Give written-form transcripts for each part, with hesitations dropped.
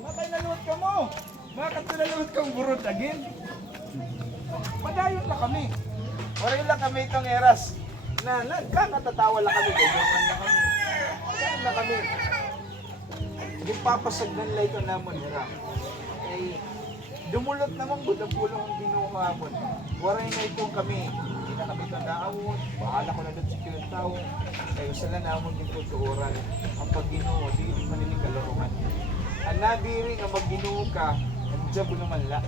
Makay naluot ka mo. Bakit naluot kang burot again? Padayon na kami. Wala lang kami itong eras. Na nagkakatatawa lang kami. Ganyan na kami. Saan na kami? Ipapasag ng light na naman nila. Eh, dumulot naman po ang pulong ang ginuha mo. Waray na itong kami. Hindi na kami tanaawon. Bahala ko na doon sa kinataw. Kayo sila naman din po tuoran. Ang pagginuho, di maniling kalaruhan. Ang nadiri nga magginuho ka, ang jabo naman la.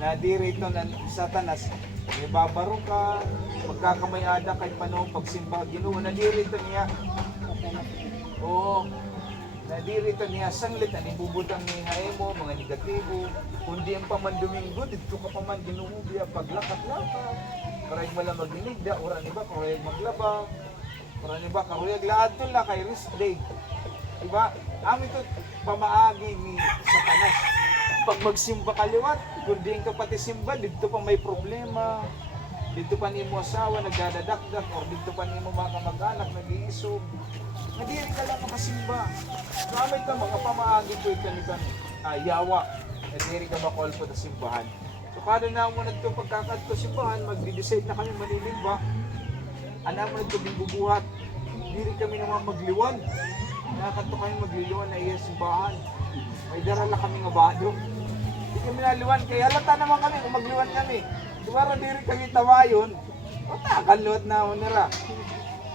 Nadiri ito ng satanas. May babaro ka, magkakamayada kay panahon pagsimba. Ginuho, nadiri ito niya. Oo. Nadirito niya sanglit ang ibubutang ni Haemo, mga negatibo. Kundi ang paman Domingo, dito ka paman ginuhubiya paglakat-lakat. Karayag mala maglinigda, oran iba, karayag maglaba. Oran iba, karayag lahat doon la kay rest day. Diba? Amin ito pamaagi ni Satanas. Pag magsimba kaliwat, kundi ang kapati simba, dito pa may problema. Dito pa ni mo asawa, nagdadadakdak, or dito pa ni mo mga kamag-anak, nag-iisog. Nadiri ka lang makasimba. Kamay ka mga pamaagi ko ito nito yawa. Nadiri ka makol po na simbahan. So kada na mo na ito pagkakad ko simbahan, magdi-decide na kami manilimba. Anak mo na ito bubuhat. Diri kami naman magliwan. Nakakanto kami magliliwan na iya simbahan. May darala kami nga bado. Hindi kami naliwan. Kaya halata naman kami kung magliwan kami. Diba diri kami tawayon. O takanluat na ako nira.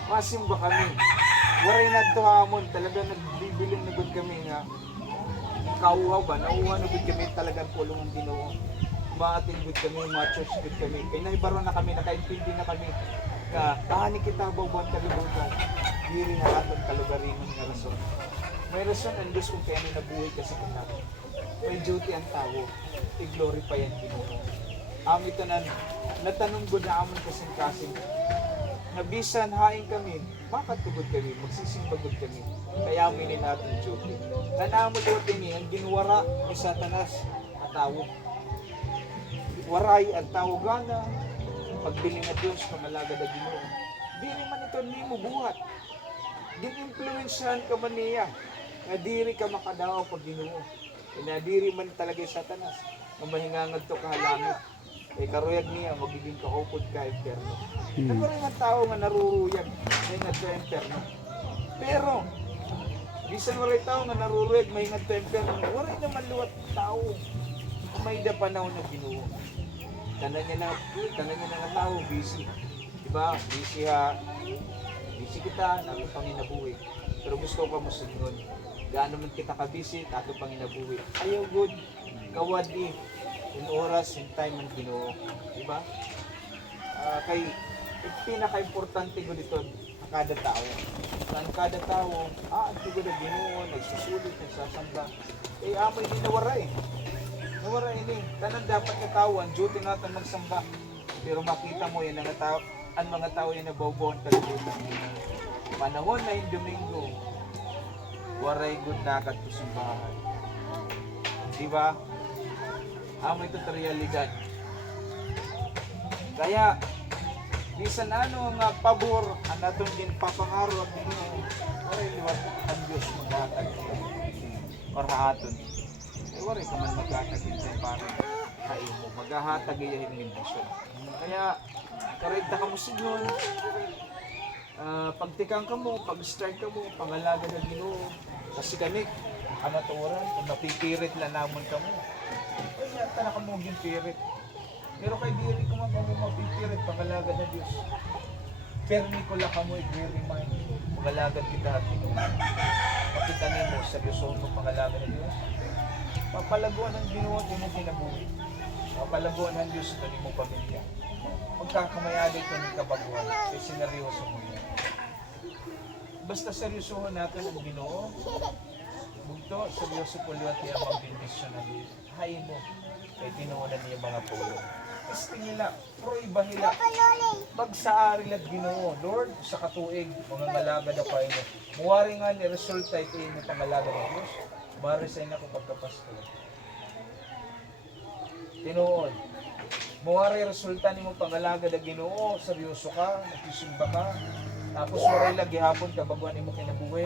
Masimba kami. Waray na ito hamon, talaga nagbibiling na good kami nga kauhaw ba, nauha na good kami talagang pulong ang Ginoo. Maating good kami, mga church good kami. Kaya naibaro na kami, nakaintindi na kami ka kahani kita bawban kalibutan. Diri nga atong kalugarinon nga rason. May rason ang Diyos kung kaya nabuhay ka sa kita. May duty ang tao, i-glorify ang Ginoo. Ito na, natanong ko na amon kasing-kasing. Nabisan haing kami, bakit tugod kami, magsisimbagod kami, kaya aminin natin duty. Nanamo duty niya, ang ginwara ni Satanas, ang tawag. Waray ang tawagana, pagbiling na Diyos, kamalagad na Ginoo. Di naman ito ni mo buhat. Din-influensyahan ka man niya, na diri ka makadaw pag Ginoo. Inadiri man talaga yung Satanas, na mahingangad to kahalamit. Eh karuyag niya, magiging kahupod ka impyerno. Nagkaroon ng tao nga naruruyag, mahingad ka impyerno. Pero, bisan waray tao nga naruruyag, mahingad ka impyerno, waray naman luwat tao. May da panahon na Ginoo. Tanan niya na tao, busy. Diba? Busy ha. Busy kita, nato panginabuhi. Pero gusto ko mo sunod. Gaano man kita ka-busy, nato panginabuhi. Ayaw good, kawadi. In oras, in time ang Ginoo. Diba? Kay pinaka-importante ko dito ang kada tao. Ang kada tao, ang tigo na Ginoo, nagsusulit, nagsasamba. Eh, amoy din nawara eh. Nawara ini. Tanan dapat na tao, ang duty natin magsamba. Pero makita mo yan, ang mga tao yan nabawbawon kalibutan. Panahon na yung Domingo, waray good nakad to simbahan. Diba? Amo ito sa realidad. Kaya, bisan ano nga pabor, ang atong din papangaro at Ginoo, waray liwat ang Diyos maghatag or haaton. Eh, waray ka man maghatag sa parang kayo mo, maghahatag iyahin ng Diyos. Kaya, karita ka mo signon, pagtikang ka mo, pag-start ka mo, pangalaga na Ginoo, kasi kanik, amaturan, kung mapipirit lang naman ka mo. Kaya na ka mo pirit. Pero kay diri ko man mo mapipirit, pangalaga na Diyos. Permi ko lang ka mo i-remind, pangalagad kita at Ginoo. Makita mo sa Diyos mo pangalaga na Diyos. Papalaguan ng Ginoo at mo kinabuhi. Papalaguan ng Diyos at mo pamilya. Magkakamayagay ka ng kabaguhan, kaya sineryoso mo yan. Basta seryosohan natin ang Ginoo. Bugto, seryoso po liwat niya mga bindisyon na hain mo. Kaya tinuunan niya mga pulo. Kasi nila, proiba nila. Pagsaari at Ginoo, Lord, sa katuig, mga malagad na kayo. Muwari nga ni resulta ito yung pangalagad ng Diyos. Marisay na kung pagkapasto. Tinuon. Muwari resulta ni mo pangalagad na Ginoo, seryoso ka, nagsisimba ka. Tapos waray lagi hapon, kabaguan ni mo kinabuhi.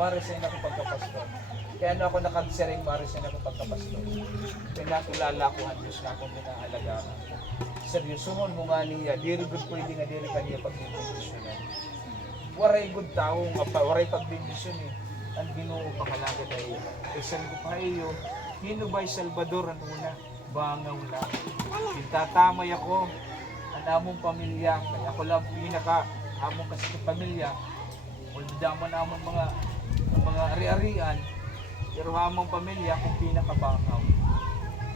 Marisay na kung pagkapasto. Kaya ano ako nakagsiring marisan ako pagkapasto. Kaya nakilala ko ang Diyos na akong pinahalagaan. Seryosohon mo nga niya, diri good pwede nga diri kaniya pagbibindisyonan. Waray good tao nga pa, waray pagbibindisyon eh. Ang Ginoo pakalaga tayo. Isan ko pa iyo, hinubay Salvador ang una, bangaw lang. Pintatamay ako, ang among pamilya, kaya ako lang pinaka among kasi pamilya. Uldaman among mga ari-arian, pero among pamilya kung pinakabangaw.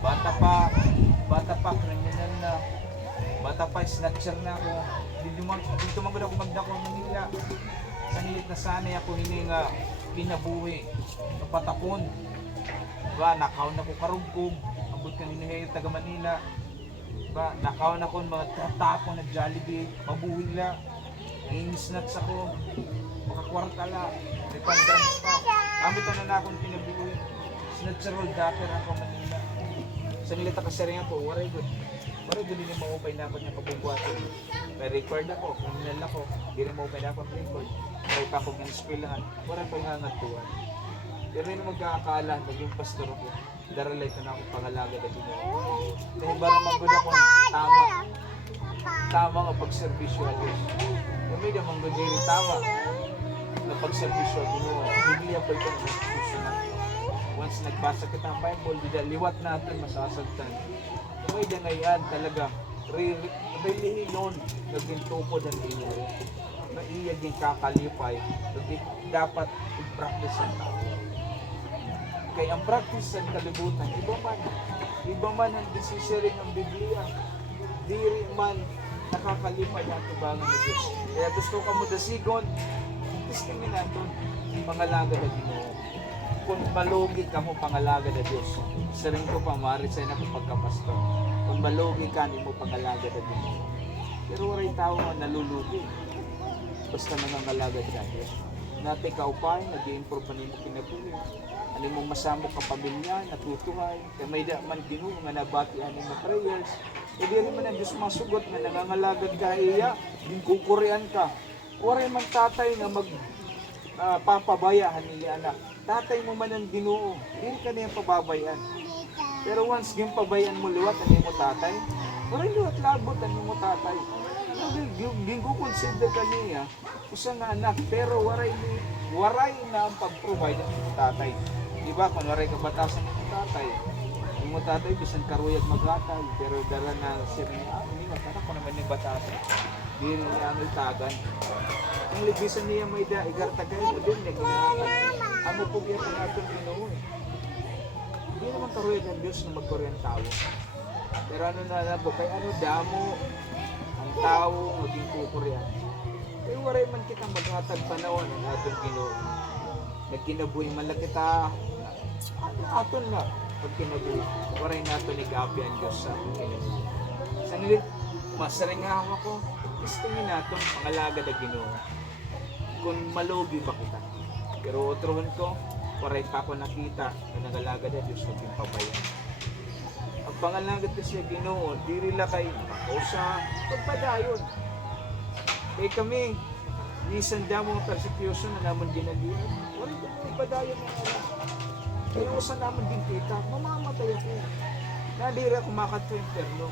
Bata pa, kriminal na. Bata pa, snatcher na ako. Dito man ako magdako ng Manila. Sangilit na sanay ako hindi nga kinabuhi. Napatapon. Diba, nakaw na ko karugkog. Abot ka ninihayo taga Manila. Diba, nakaw na ko mga tatako na Jollibee. Mabuhila. Nangingisnats ako. Makakwartala. Repandrans pa. Kamit na akong kinabuhi. Snatcher roll dapper ako Manila. Sangilit ako sa rin ako. Waray good. Waray good din maupay na ako niya pagbubuhatin. May record ako. Criminal ako. Hindi rin maupay na ako record. May pa akong inispilahan. Waray pa nga tuwan. Pero rin magkakakala, naging pastor ako. Daralay ko na akong pangalaga na dito. Dahil parang magod ako tama nga pagservisyo at Diyos. Kami na manggod rin tama na pagservisyo at Diyos. Biblia pa ito na institutional. Once nagbasa kita ang Bible, liwat natin masasagtan. Kami na ngayon talaga, relihiyon, naging tukod ang Ginoo. Na iyaging kakalipay, dapat i-practice ang tao. Kaya ang practice sa kalibutan, iba man ang desisyonin ng Biblia, diri man nakakalipay ang tubangan ng Diyos. Kaya gusto ka mo dasigon, testingin natin, pangalaga na Ginoo. Kung malugi ka mo pangalaga na Diyos, saring ko pa marisay na kung pagkapastor. Kung malugi ka, hindi mo pangalaga na Ginoo. Pero waray tao nga nalulugi. Basta nangangalaga na Diyos. Natay kaupay, nag-i-improve pa nimo kinabuhi. Ano mong masamo ka pamilya, natutuhay. Kaya may man Ginoo nga nabatian mo prayers. E di rin man ang Diyos masugot na nangangalagad ka iya, kukurian ka. Waray man tatay na papabayaan niya anak. Tatay mo man ang Ginoo, hindi ka na yung pababayan. Pero once yung pabayaan mo liwat, ano mo tatay? Waray liwat labot, ano mo tatay? Gingo-consider ka niya, usa nga anak, pero waray na ang pag-provide ng tatay. Diba, kung waray kabatasan ng tatay, yung mo tatay, bisan karuyag maglatay, pero dala na siya niya, hindi matanak ko naman yung batasan. Hindi rin niya ang itagan. Ang libisan niya may igartagay mo din, ano po yan ang atong Ginoo eh. Hindi naman karuyag ang Diyos na magkorean tao. Pero ano na po, kay ano damo, ang tao maging kukuryan. Eh, waray man kita maghatag panahon ang atong Ginoo. Nagkinabuhi man lang kita, aton na, pag kinabuhi. Waray nato nag-api ang Diyos sa atong kinabuhi. Sangilit, masaringaw ako, istingin nato, pangalaga na Ginoo. Kung malugi pa kita. Pero otrohon ko, waray pa ako nakita na nangalaga na Diyos maging pabayan. Ang pangalagat na siya Ginoo, diri la kay sa pagpadayon. Kaya kami, nisan damo ang persecution na naman ginagiyan. Wala kami padayon ng alam. Kaya usan naman din kita, mamamatay ako. Nadira ako makat sa impyerno.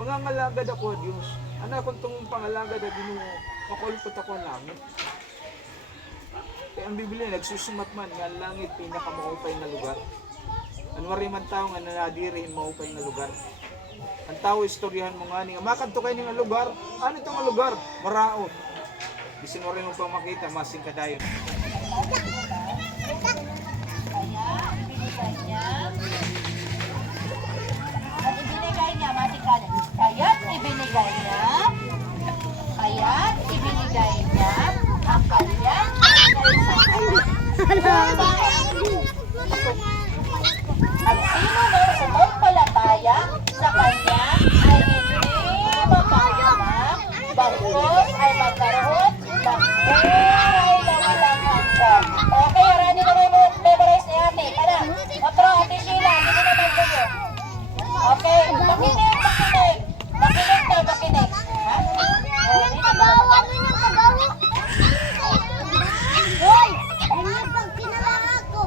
Mangangalagad ako, Diyos. Anak kung itong pangalagad na Ginoo, makulpot ako ang langit. Kaya ang Biblia, nagsusumat man, nga ang langit pinakamaupay na lugar. Anwari man tao nga nanadirihin maupay na lugar. Ang tao istoryahan mo nga nga makanto kayo nga lugar. Ano itong lugar? Maraot. Bisin mo rin mo pang makita, masing kadayon. At ibinigay niya, matikan. Kaya't ibinigay niya ang kanyang at sino na sumumpalataya sa kanya ay hindi mapahamak, bagkus ay magkaroon ng buhay na walang hanggan. Okay, ready na kayo memorize ni ate. Tara, otro, ate Sheila, hindi naman kayo. Okay, makinig. Makinig. Ha? Hindi na ba? Hoy! Ano pag pinala ako?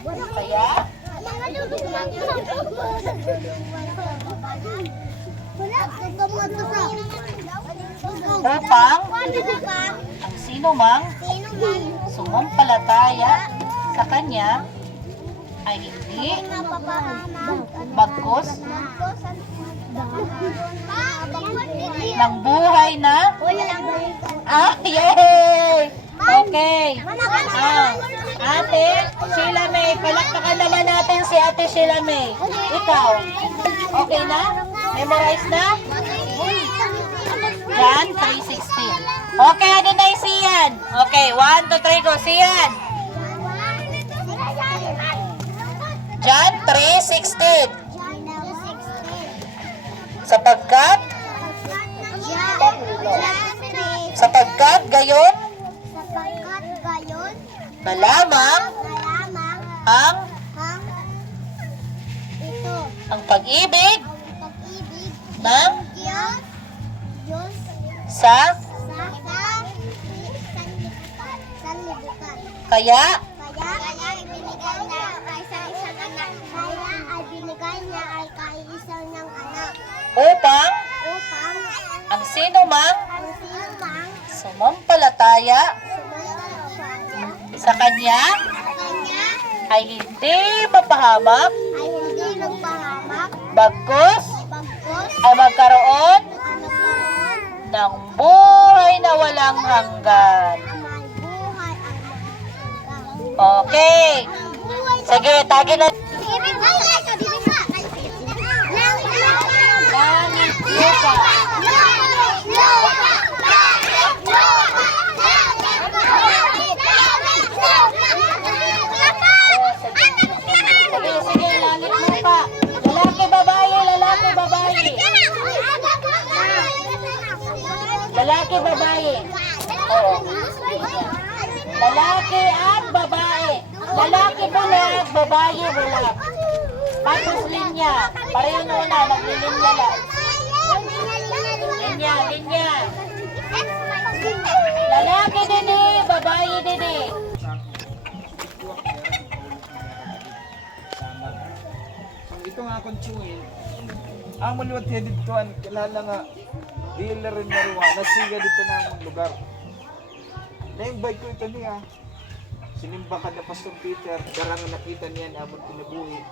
Kaya, upang ang sino mang sumampalataya sa Kanya ay hindi bagkus ng buhay na yay! Okay. Ate Sheila May, palakpakan naman natin si Ate Sheila May. Ikaw, okay na? Memorize na? John 3:16. Okay, ano na yung Sian? Okay, 1, 2, 3, go. Sian. John 3:16. Sapagkat gayon na lamang ang pag-ibig ng sa kaya upang ang sino mang sumampalataya sa Kanya ay hindi mapahamak, bagkus ay magkaroon ng buhay na walang hanggan. Okay. Sige, tagin na. Langit lupa. Sige, langit lupa. Lalaki, babae, lalaki, babae. Lalaki, babae. Oo. Lalaki at babae. Lalaki bulag, babae bulag. Tapos linya. Pareho muna, maglilinya lang. Linya, linya. Lalaki didi, babae didi. Ito nga akong tsuin. Ang maluwat niya dito, kilala nga, dealer rin marijuana, nasiga dito na ang lugar. Na-invite ko ito niya. Sinimba ka na Pastor Peter, karang nakita niya na amon kinabuhi.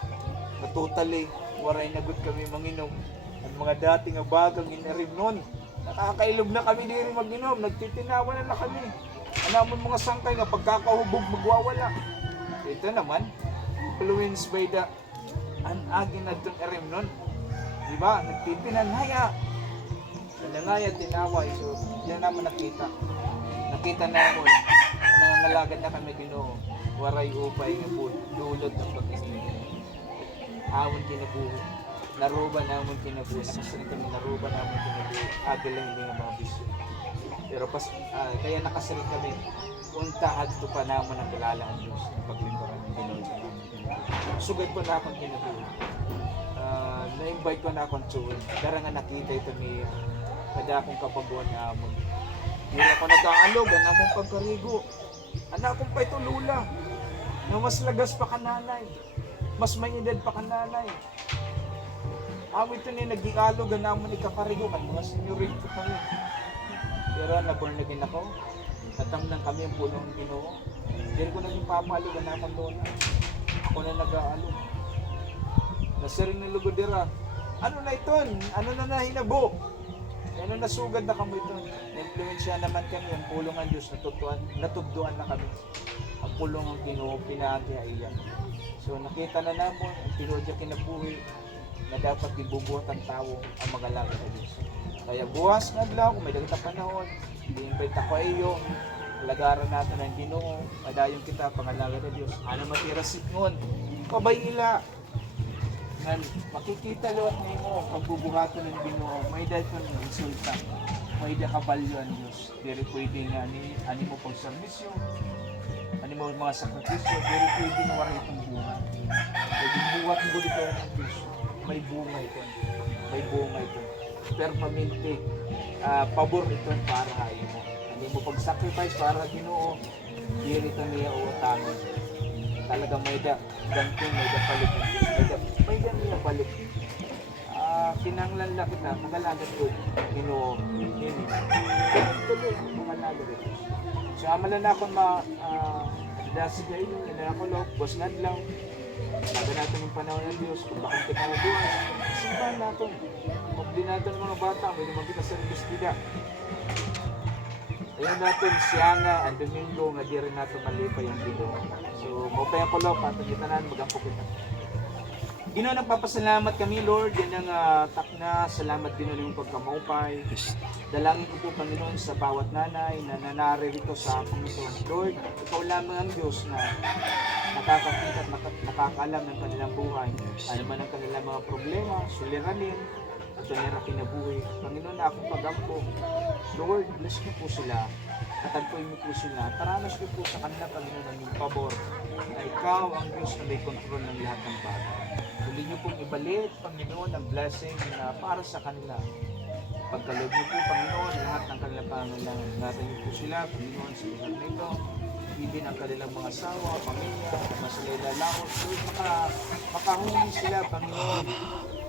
Na totally, waray na good kami manginom. Ang mga dating bagang inarim nun. Nakakailog na kami diri mag-inom, nagtitinawa na kami. Anamon mga sangkay nga pagkakahubog magwawala. Ito naman, influenced by the anagin na doon erim nun. Diba? Nagtitinanaya. Nanangaya, tinaway. So, yan naman nakita. Nakita namin, nangangalagad na kami Ginoo. Waray upay nga po, dulot ng pag-isip. Amon kinabuhi. Naruba namon kinabuhi. Nakasirin kami, naruba namon kinabuhi. Agalang hindi nga mga bisyo. Pero kaya nakasirin kami, untahad ko pa naman ang kilala ang Diyos. Paglingkuran ng Ginoo sa namin kinabuhi. Sugad ko na akong kinabuhi. Na-invite ko na akong tsuhin. Dara nga nakita ito ni kada akong kapagawa na amon. Hindi ako nag-aalog, ang among pagkarigo. Anak kong pa ito lula. Na mas lagas pa kananay. Mas may edad pa kananay. Awit ito niya nag-ialog, ang amon ikakarigo. Kan mga senyorito ko kami. Pero na-born again ako. Natamnang kami ang pulong ng Ginoo. Hindi ko naging papalog, ang akong doon. Ako na nag-aalog. Nasiring ng lugodera. Ano na ito? Ano na nahinabo? Ano nasugad na kami ito? Influensya naman kami ang pulong ng Diyos. Natugduan na kami. Ang pulong ng Ginoo, pinahagihaiyan. So nakita na namin ang pinodya kinabuhi na dapat ibubuhat ang tao ang mga langit ng Diyos. Kaya buwas nga lang, kung may dagat na panahon, i-invite ako iyo. Lagaran natin ang Ginoo. Madayon kita, pangalangit ng Diyos. Ano matira sikngon? Kabayila. Makikita luwat ngayon mo, pagbubuhatan ng Ginoo, may dahil ko ng resulta, may dakabalyo ang Diyos. Diri pwede nga ani mo pag servisyo, ani mo mga sakripisyo, diri pwede nga wala itong bunga. Pwede buwat mo dito ng Diyos, may bunga ito. May bunga ito. Permanente, pabor ito para hain mo. Ani mo pag sacrifice para Ginoo, diri ito niya utangan. talagang may ganting, may balik, may niya balik. Kinanglan lang kita, magalagan ko, Ginoo, yun. Tuloy, magalagan ito. So, amalan na akong dasi kayo, yun ako lo, boss nga lang. Sabi natin yung panahon ng Diyos, kung bakit kita na Diyos, simbahan natin. Kung di natin ng mga bata, may naman kita sa Diyos tidak. Ayun natin, siya nga, ang Domingo, nga di rin natin malipay ang Ginoo. So, maupayang ko lo, patagita na, magampo kita. Ginoo, nagpapasalamat kami, Lord. Yan ang takna. Salamat din ng pagkamaupay. Dalangin ko po, Panginoon, sa bawat nanay na nanarito sa akong ito. Lord, ikaw lamang ang Diyos na nakakakita at nakakaalam ng kanilang buhay. Ano man ang kanilang mga problema, suliranin, at kanila kinabuhi. Panginoon, akong pagampo. Lord, bless niyo po sila. Katagpuin niyo po sila. Taranas niyo po sa kanila, Panginoon, ang iyong pabor. Na ikaw ang Diyos na may kontrol ng lahat ng bagay. Huli niyo pong ibalik, Panginoon, ang blessing na para sa kanila. Pagkaloob niyo po, Panginoon, lahat ng kanilang pangangailangan. Ingatan niyo po sila, Panginoon, sa lugar na ito. Ibin ang kanilang mga asawa, pamilya, mas sila ilalawot. So, makahuli sila, Panginoon,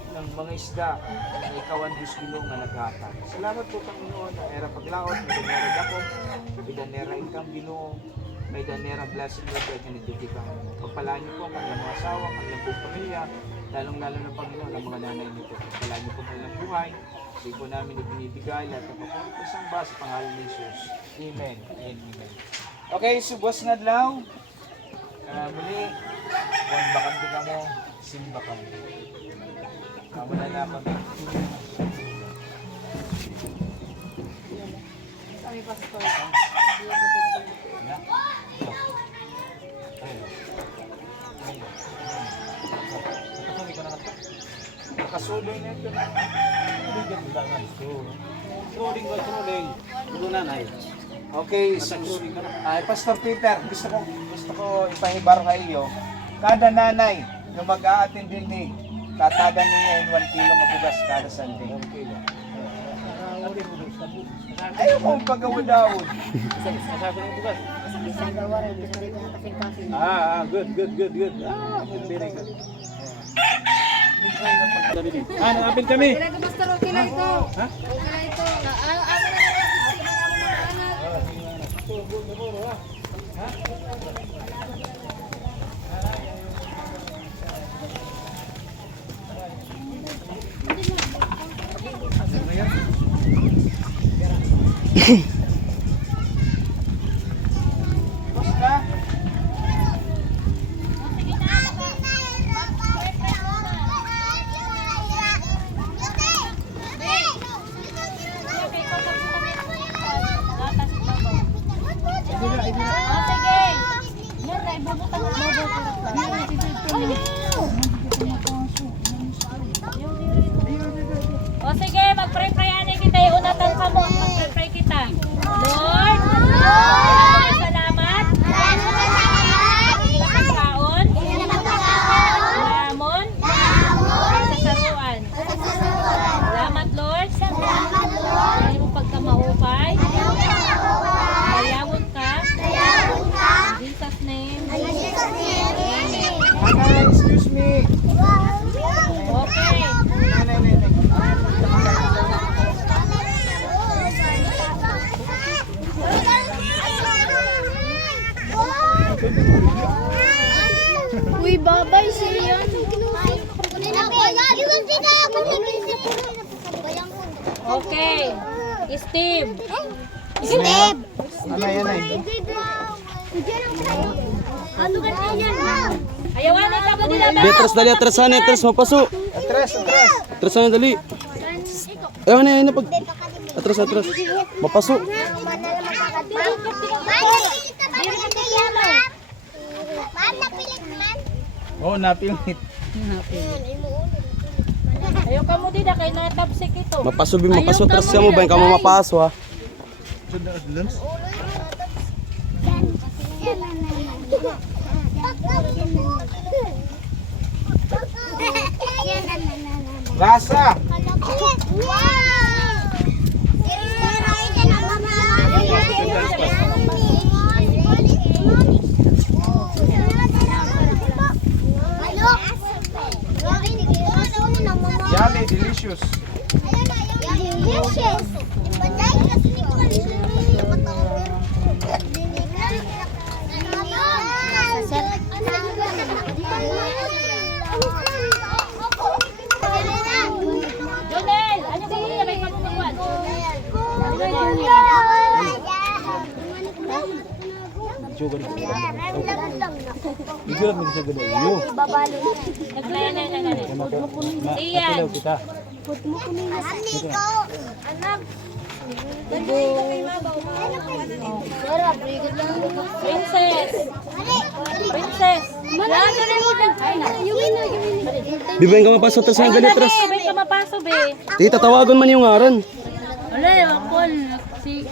ng mga isda na ikaw ang Diyos Ginoo nga naghatag. Salamat po, Panginoon, na era paglaot, may danera dako, may danera income, Ginoo, may danera blessing, Lord, kaya kanititika. Pagpalaan niyo po ang kanilang mga asawa, ang kanilang buong pamilya, lalong-lalo na, Panginoon, ang mga nanay niyo po. Pagpalaan niyo po ang kanilang buhay. Sige po namin ibinibigay lahat ng papulit ko sa ba sa pangalan ni Jesus. Amen. Amen. Okay, subos nga daw. Muli, kung bakante ka mo, simba ka mo. Wala na kami. Kami pastor. Nakasuloy na ito na. Okay, Pastor Peter, gusto ko ipahibar sa iyo. Kada nanay na mag-a-attend din ni tatagan niya yung 1 kilo mabugas kada Sunday. 1 kilo. Ayaw kong pagawad-awad. Good. Very good. Napin kami. Kailan ka pastor, okay lang ito. Ha? Okay lang ito. O sige, mag-pray-prayan kita. Iunatan ka mo. Mag-pray kita. Lord, salamat. Sa pagkaon. Lamon. Sa saruan. Salamat, Lord. Dahil mo pagkamaupay. Ayawon ka. In Jesus' name. Excuse me. Okay. Uy, babay siya yan. Okay. Steve. Ano yan ay? Ayawan na ka nila ba? Atras dali, atras mapaso. Atras. Atras na dali. Ayaw na pag. Atras. Mapaso. Oo, napilit. Ayaw ka mo din na kay natabsik ito. Mapaso atras siya mo ba ka mo mapaso ha. Lasa. delicious. Jonel, ano ba yun? May kamukuan. Sugar. Igulat mo sa gano'n. Yo. Naglayan na. Siya. Mapatilaw kita. Princess. Princess. Bibayin ka mapasok tas ng galit ras. May ka mapaso, be. Tita, tawagan man yung ngaran. Wala, ako. Si...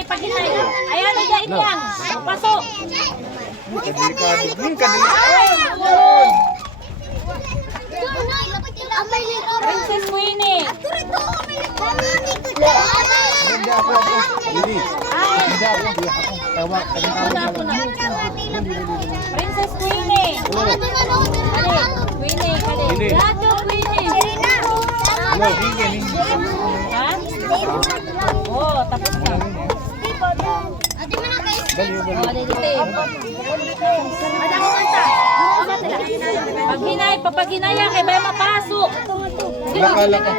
Paghinay. Ayan, nagdait lang. Pasok. Princess Winnie. Princess Winnie. Winnie, kali. Gato, Winnie. Ha? Oh, tapos na. Paghinaya, kay ba mapasok? Lakala ka.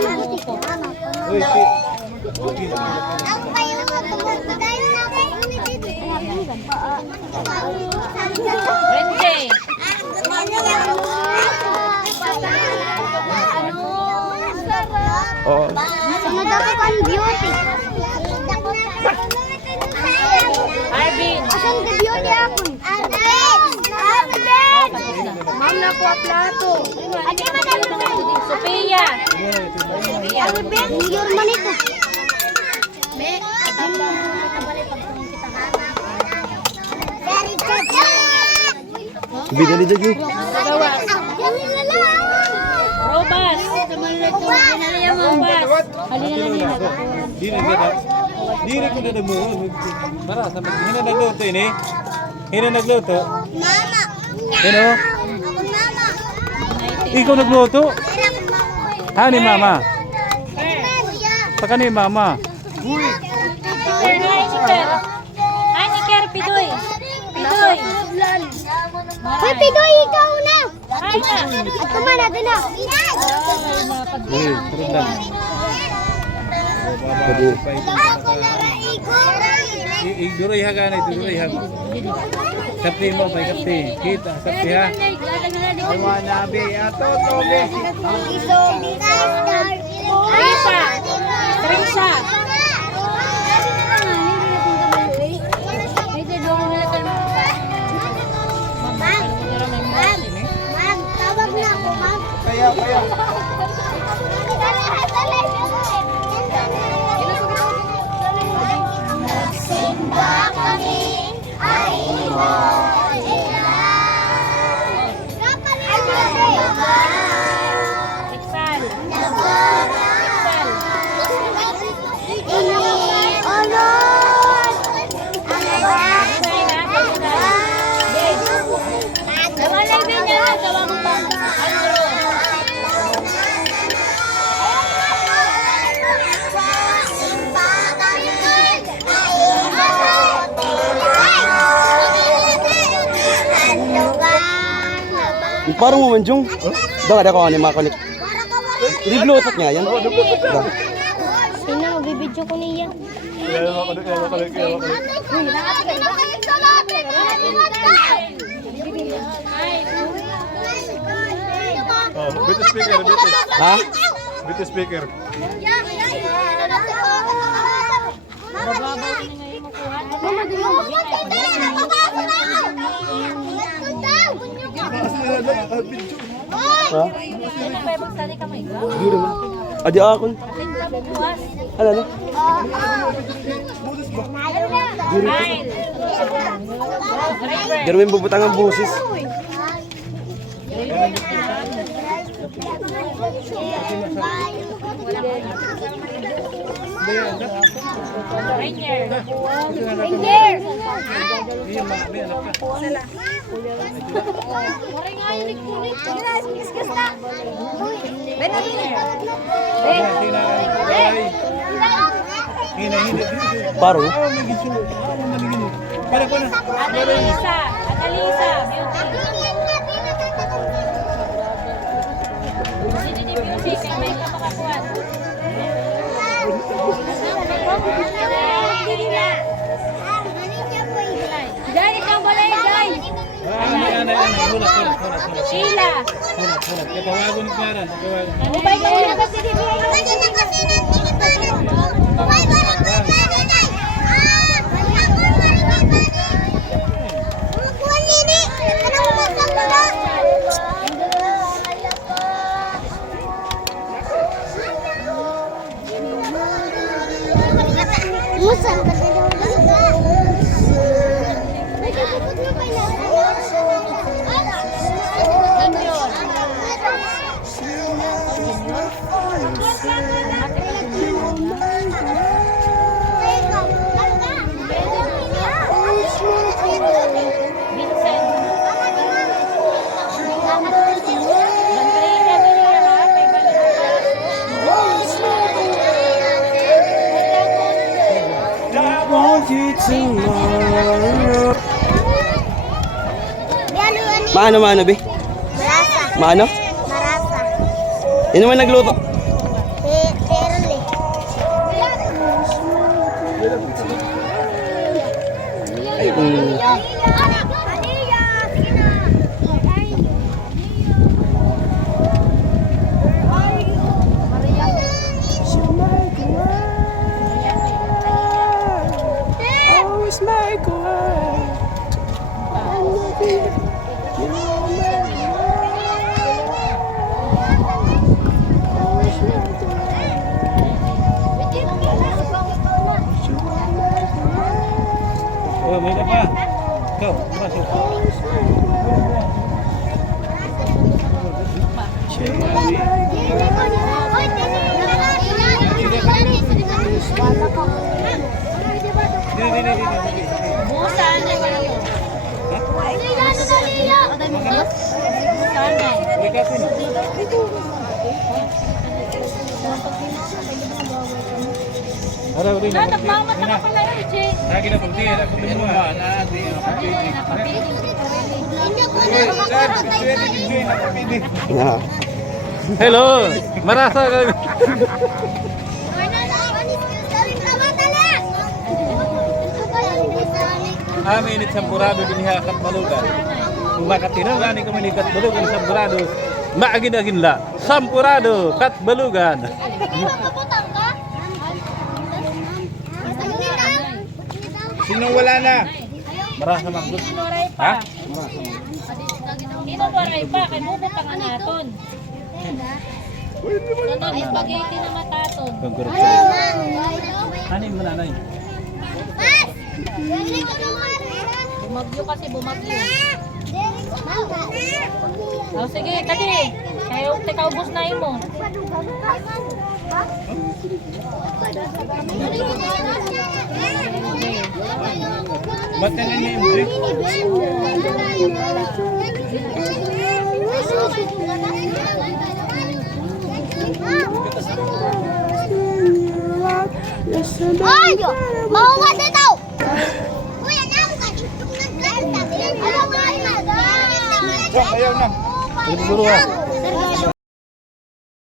Uy, si. Renje. Oo. Arvin. Ma'am, nakuha plato. Sophia. Bidali da yun. Robas. Robas. Diri ko na mo. Para sa hina nagluto ini. Hina nagluto. Mama. Hino? Mama. Ikaw nagluto? Hani mama. Kuya. Saka ni mama. Ay, ni Ker. Ay, ni Ker, Pidoy. Pidoy. Hoy, Pidoy, ikaw na. Ay, na. At kumain natin na. Eh, turun lang. Ako na raigo. Duray ha ganay, duray ha. Sapti mo, may kapti. Kita, sapti ha. Wanabe. Ato, tobe. Risa. Risa. Kaya. Simba kami ay Iksan. Parang mamanjong. Daw ada ko ani makonik. Di-bluetooth nga yan. Sino, bibidyo ko niya. Bit speaker, bit. Ha? Bit speaker. Ha? Sino pa yung magsali ka may gawa? Diri man. Adi akon. Bukas. Ala na. Kyle. Diri man bubutang ang busis. Rainier. Rainier! Iya, may anak ka. Hina. Paro. Adalisa, beauty. Hindi music, kaya may kapakakuan. Dahil ikaw balay, Day. Sheila. Katawagon ni Clara. Ubay ka muna kasi di ba? Musan ka din. Maano, be? Marasa. Maano? Marasa. Yan naman nagluto. Perle. Oh, may ka pa. Ikaw, masuk. Busan na ba mo? Araw rin. Nagmamata ka pala yun, Che. Lagi na pagdi, anak ko lumuha. Yeah. Hello, marasa kami. Amin it sampurado din kat balugan. Kung makatinaw gani kami ni kat balugan sampurado. Maagin-agin la. Sampurado kat balugan. Sino wala na? Marasa magdut. Ha? Dito waray pa, kay bubot ang anaton. Sunod, spaghetti na mataton. Pagkurot. Hanin mo nanay. Bumagyo kasi, bumagyo. Oh, sige, kadi. Kayo, tekaubos na yun mo. Ba't ka nang name? Ayo, mau wala daw. Kuya, namo ka dito nag-vlog. Alam mo ay Ayaw na. Siguro